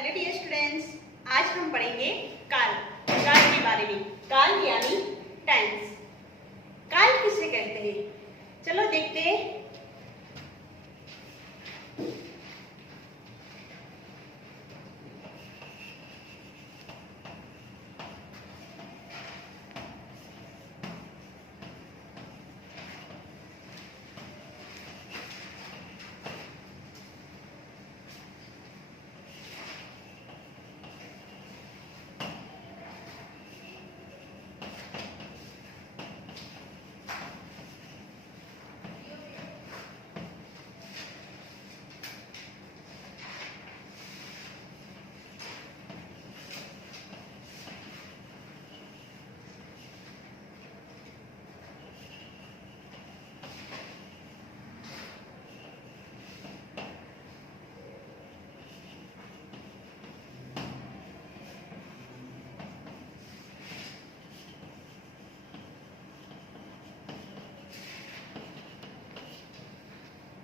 Hello dear students, आज हम पढ़ेंगे काल के बारे में। काल यानी टेंस। काल किसे कहते हैं, चलो देखते हैं।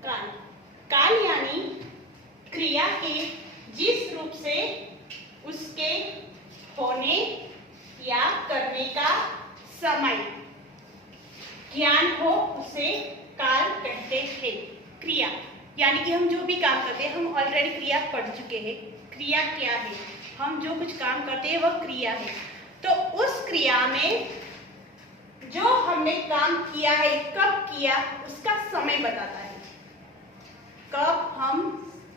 काल काल यानी क्रिया के जिस रूप से उसके होने या करने का समय ज्ञान हो उसे काल कहते हैं। क्रिया यानी कि हम जो भी काम करते हैं, हम ऑलरेडी क्रिया पढ़ चुके हैं। क्रिया क्या है, हम जो कुछ काम करते हैं वह क्रिया है। तो उस क्रिया में जो हमने काम किया है, कब किया, उसका समय बताता है। कब हम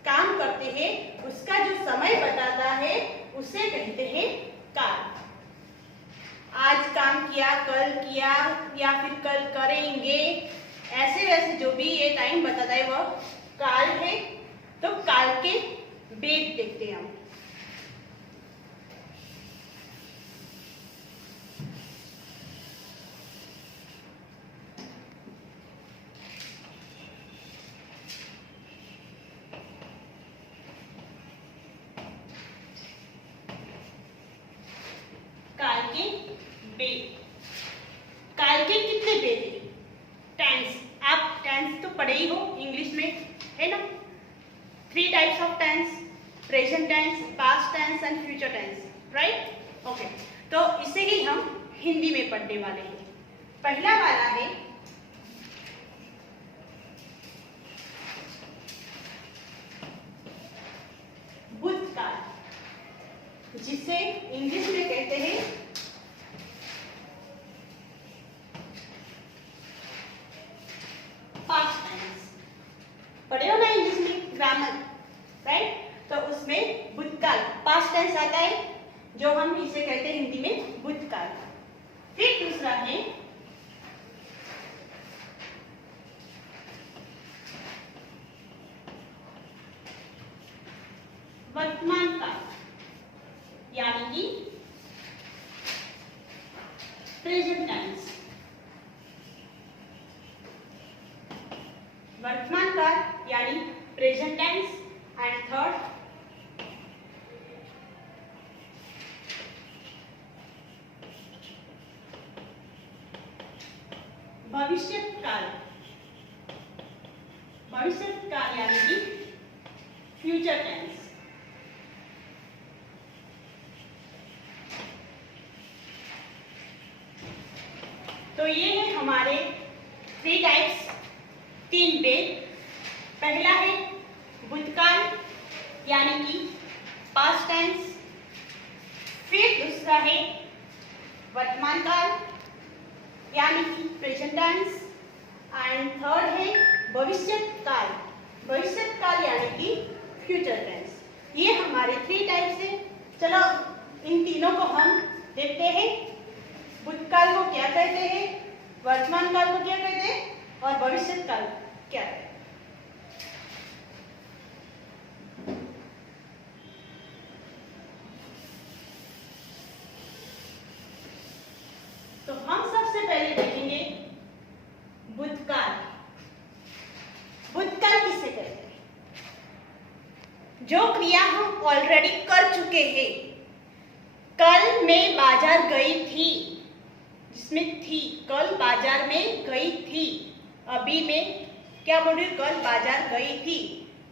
काम करते हैं उसका जो समय बताता है उसे कहते हैं काल। आज काम किया, कल किया या फिर कल करेंगे, ऐसे वैसे जो भी ये टाइम बताता है वह काल है। तो काल के भेद देखते हैं हम। काल के भेद, काल के कितने भेद हैं? टेंस, आप टेंस तो पढ़े ही हो इंग्लिश में, है ना। 3 types of tense, present tense, past tense and future tense, right. Okay, तो इसे ही हम हिंदी में पढ़ने वाले हैं। पहला वाला है भूतकाल, जिसे इंग्लिश में कहते हैं पास्ट टेंस। पढ़े हो ना इंग्लिश में ग्रामर, राइट। तो उसमें भूतकाल पास्ट टेंस आता है, जो हम इसे कहते हैं हिंदी में भूतकाल। फिर दूसरा है वर्तमान काल, यानी कि प्रेजेंट टेंस। वर्तमान काल यानी प्रेजेंट टेंस। एंड थर्ड भविष्य काल, भविष्य काल यानी कि फ्यूचर टेंस। तो ये है हमारे 3 टाइप्स, 3 भेद। पहला है भूतकाल यानी कि पास्ट टेंस। फिर दूसरा है वर्तमान काल यानी कि प्रेजेंट टेंस। एंड थर्ड है भविष्य काल, भविष्य काल यानी कि फ्यूचर टेंस। ये हमारे 3 टाइप्स है। चलो इन तीनों को हम देखते हैं। भूतकाल को क्या कहते हैं, वर्तमान काल को क्या कहते हैं और भविष्य काल क्या है। तो हम सबसे पहले देखेंगे भूतकाल। भूतकाल किसे कहते हैं, जो क्रिया हम ऑलरेडी कर चुके हैं। कल मैं बाजार गई थी, जिसमें थी, कल बाजार में गई थी। अभी मैं क्या बोल रही हूँ, कल बाजार गई थी,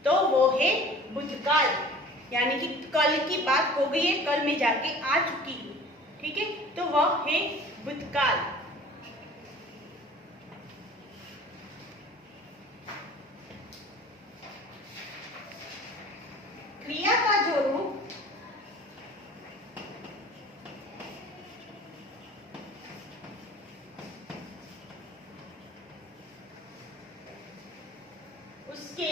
तो वो है भूतकाल। यानी कि कल की बात हो गई है, कल में जाके आ चुकी है, ठीक है, तो वह है भूतकाल। क्रिया का जो रूप उसके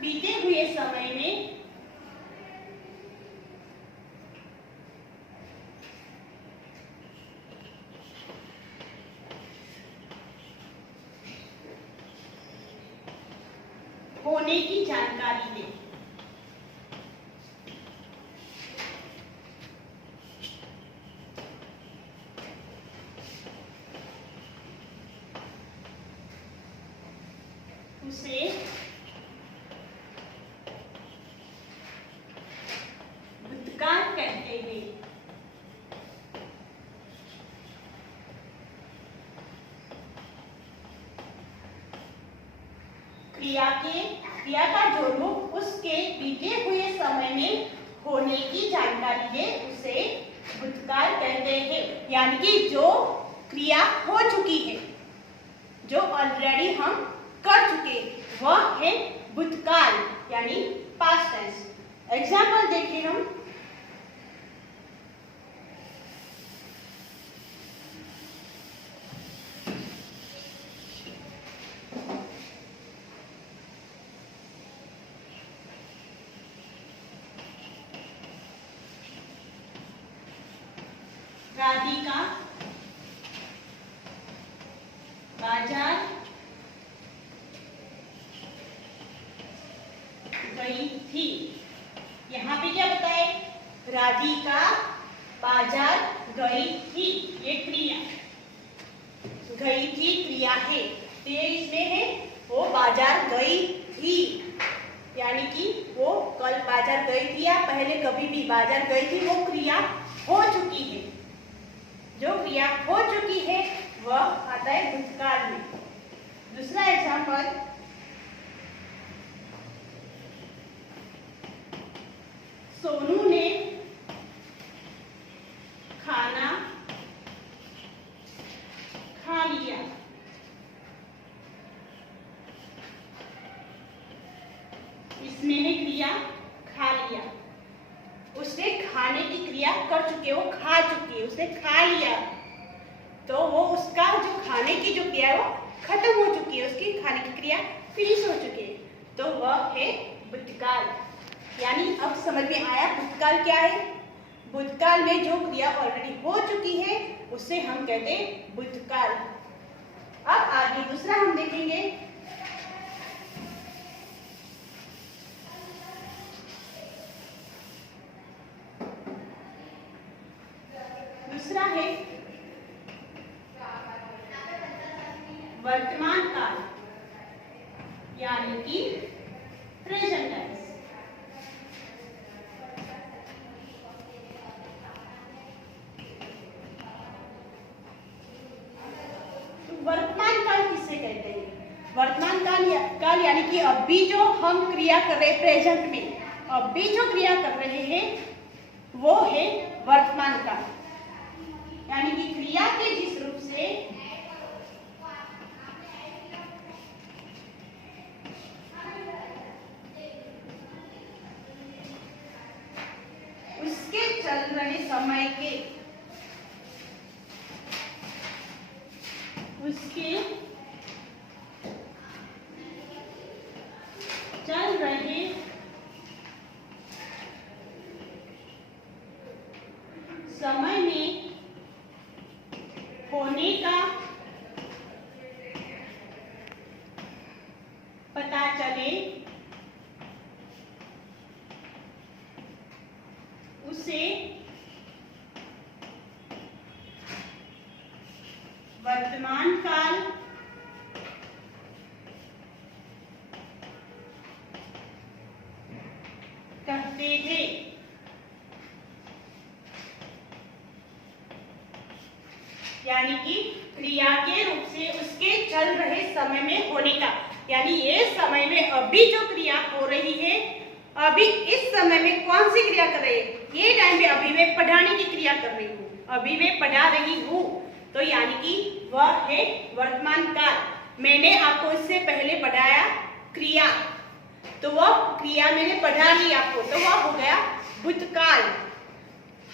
बीते हुए समय में होने की जानकारी दे। उसे भूतकाल कहते हैं। क्रिया का जो रूप उसके बीते हुए समय में होने की जानकारी दे उसे भूतकाल कहते हैं। यानी कि जो क्रिया हो चुकी है, जो ऑलरेडी हम कर चुके, वह है भूतकाल यानी पास्ट टेंस। एग्जाम्पल देखिए हम, राधिका बाजार गई थी। यहाँ पे क्या बताए? राधिका बाजार गई थी, ये क्रिया। गई थी क्रिया है, तो ये इसमें है वो बाजार गई थी, यानी कि वो कल बाजार गई थी या पहले कभी भी बाजार गई थी, वो क्रिया हो चुकी है। जो क्रिया हो चुकी है वह आता है भूतकाल में। दूसरा एग्जाम्पल, सोनू ने खाना खा लिया। इसमें है क्रिया खा लिया, उसने खाने की क्रिया कर चुकी है, वो खा चुकी है, उसने खा लिया, तो वो उसका जो खाने की जो क्रिया है वो खत्म हो चुकी है, उसकी खाने की क्रिया फिनिश हो चुकी है, तो वह है भूतकाल। यानी अब समझ में आया भूतकाल क्या है? भूतकाल में जो क्रिया ऑलरेडी हो चुकी है उसे हम कहते हैं भूतकाल। अब आगे दूसरा हम देखेंगे, दूसरा है वर्तमान काल यानी कि प्रेजेंट टेंस। तो वर्तमान काल किसे कहते हैं? वर्तमान काल यानी कि अभी जो हम क्रिया कर रहे हैं, प्रेजेंट में अभी जो क्रिया कर रहे हैं वो है वर्तमान काल। यानी कि क्रिया के जिस रूप से उसके चल रहे समय के उसके चल रहे समय में होने का पता चले उसे वर्तमान काल कहते हैं। यानी कि क्रिया के रूप से उसके चल रहे समय में होने का, यानी ये समय में अभी जो क्रिया हो रही है, अभी इस समय में कौन सी क्रिया कर रही है, ये टाइम पे अभी मैं पढ़ाने की क्रिया कर रही हूँ, अभी मैं पढ़ा रही हूँ, तो यानी कि वह है वर्तमान काल। मैंने आपको इससे पहले पढ़ाया क्रिया, तो वह क्रिया मैंने पढ़ा ली आपको, तो वह हो गया भूतकाल।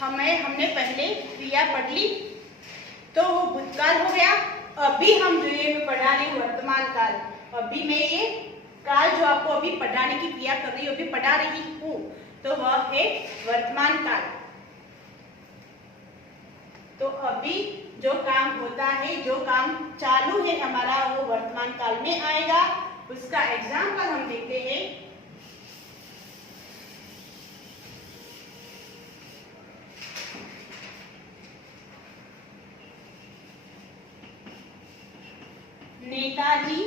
हमने पहले क्रिया पढ़ ली, तो वो भूतकाल हो गया। अभी हम जो ये पढ़ा रही वर्तमान काल, अभी मैं ये काल जो आपको अभी पढ़ाने की क्रिया कर रही हूँ, अभी पढ़ा रही हूँ, तो वह है वर्तमान काल। तो अभी जो काम होता है, जो काम चालू है हमारा, वो वर्तमान काल में आएगा। उसका एग्जाम्पल हम देखते हैं। नेताजी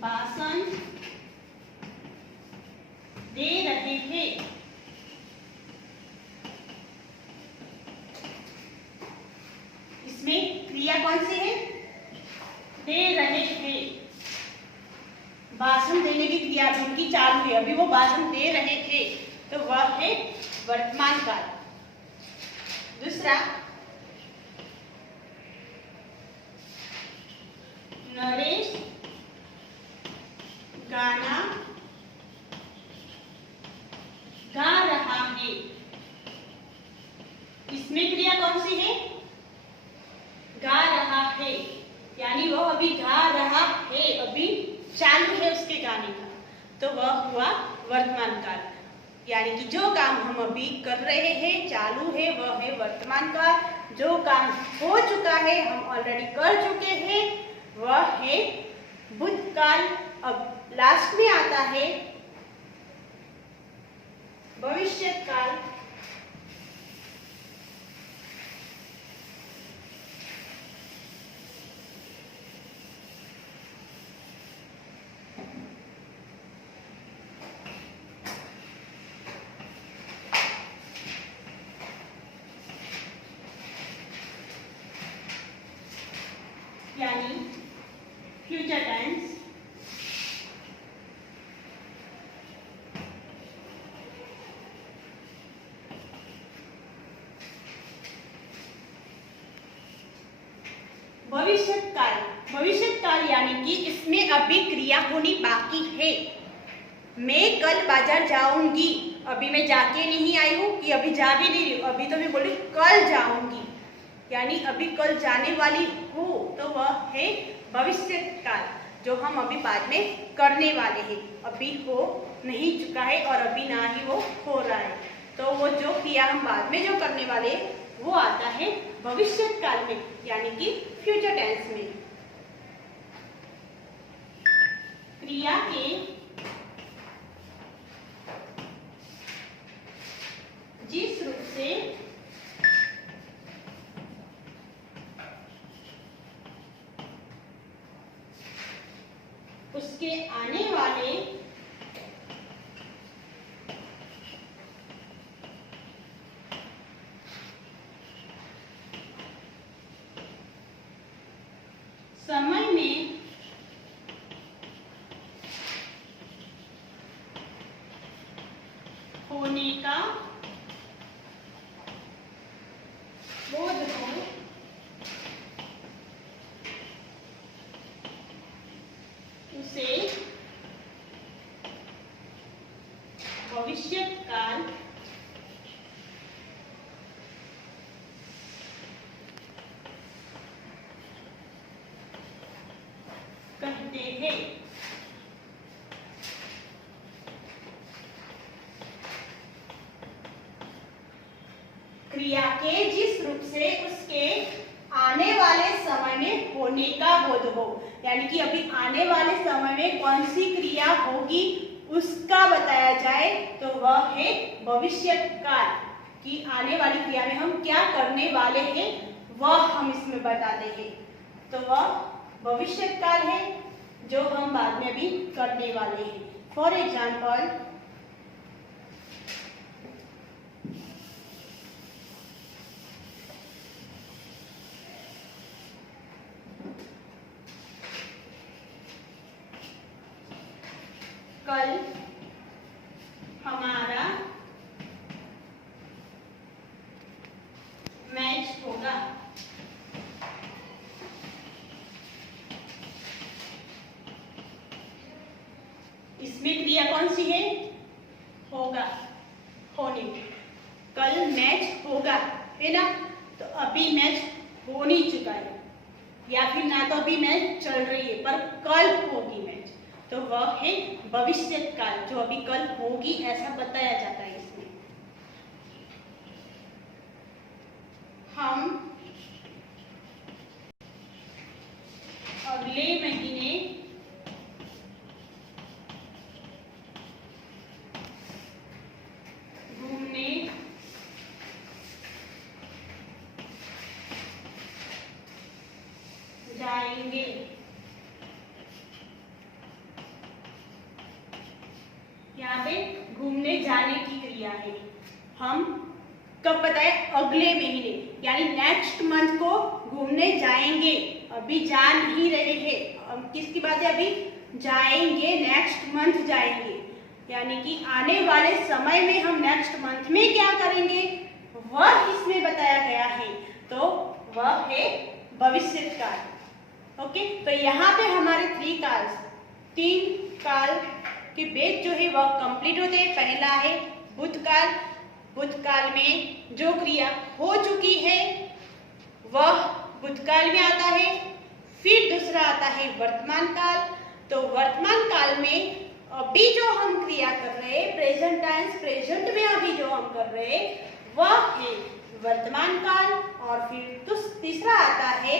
भाषण दे रहे थे। इसमें क्रिया कौन सी है? दे रहे थे। भाषण देने की क्रिया उनकी चालू है, अभी वो भाषण दे रहे थे, तो वह है वर्तमान काल। दूसरा, नरेश गाना गा रहा है। इसमें क्रिया कौन सी है? गा रहा है, यानी वह अभी गा रहा है, अभी चालू है उसके गाने का, तो वह हुआ वर्तमान काल। यानी कि जो काम हम अभी कर रहे हैं, चालू है, वह है वर्तमान काल। जो काम हो चुका है, हम ऑलरेडी कर चुके हैं, वह है भूतकाल। अब लास्ट में आता है भविष्य काल। यानी फ्यूचर टेंस। भविष्य काल, भविष्य काल यानी कि इसमें अभी क्रिया होनी बाकी है। मैं कल बाजार जाऊंगी, अभी मैं जाके नहीं आई हूँ कि अभी जा भी नहीं रही हूँ, अभी तो मैं बोली कल जाऊंगी, यानी अभी कल जाने वाली हूँ, तो वह है भविष्य काल, जो हम अभी बाद में करने वाले हैं। अभी हो नहीं चुका है और अभी ना ही वो हो रहा है, तो वो जो क्रिया हम बाद में जो करने वाले हैं, वो आता है भविष्य काल में, यानी कि फ्यूचर टेंस में। क्रिया के जिस रूप से उसके आने वाले समय में होने का बोध हो, उसे भविष्य काल कहते हैं। क्रिया के जिस रूप से उसके आने वाले समय में होने का बोध हो, यानी कि अभी आने वाले समय में कौन सी क्रिया होगी उसका बताया जाए, तो वह है भविष्य काल। कि आने वाली क्रिया में हम क्या करने वाले हैं, वह हम इसमें बताते हैं, तो वह भविष्य काल है, जो हम बाद में भी करने वाले हैं। फॉर एग्जाम्पल, क्रिया कौन सी है? होगा, होने। कल मैच होगा, है ना? तो अभी मैच हो नहीं चुका है, या फिर ना तो अभी मैच चल रही है, पर कल होगी मैच, तो वह है भविष्य काल, जो अभी कल होगी ऐसा बताया जाता है इसमें। हम अगले महीने घूमने जाएंगे। यहाँ पे घूमने जाने की क्रिया है। हम कब बताए? अगले महीने, यानी नेक्स्ट मंथ को घूमने जाएंगे। अभी जा नहीं रहे हैं, किसकी बात है? अभी जाएंगे, नेक्स्ट मंथ जाएंगे, यानी कि आने वाले समय में हम नेक्स्ट मंथ में क्या करेंगे वह इसमें बताया गया है, तो वह है भविष्य काल। ओके, तो यहाँ पे हमारे 3 काल, 3 काल के वेद जो है वह कंप्लीट होते हैं। पहला है भूतकाल, भूतकाल में जो क्रिया हो चुकी है वह भूतकाल में आता है। फिर दूसरा आता है वर्तमान काल, तो वर्तमान काल में अभी जो हम क्रिया कर रहे हैं, प्रेजेंट टाइम्स, प्रेजेंट में अभी जो हम कर रहे हैं वह है वर्तमान काल। और फिर तीसरा आता है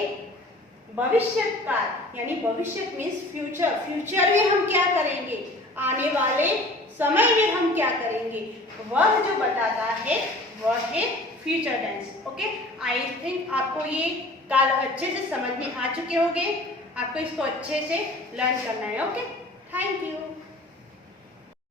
भविष्य काल, यानी भविष्य मीन्स फ्यूचर, फ्यूचर में हम क्या करेंगे, आने वाले समय में हम क्या करेंगे, वह जो बताता है वह है future tense. Okay, I think आपको ये काल अच्छे से समझ में आ चुके होंगे। आपको इसको अच्छे से लर्न करना है। Okay, thank you.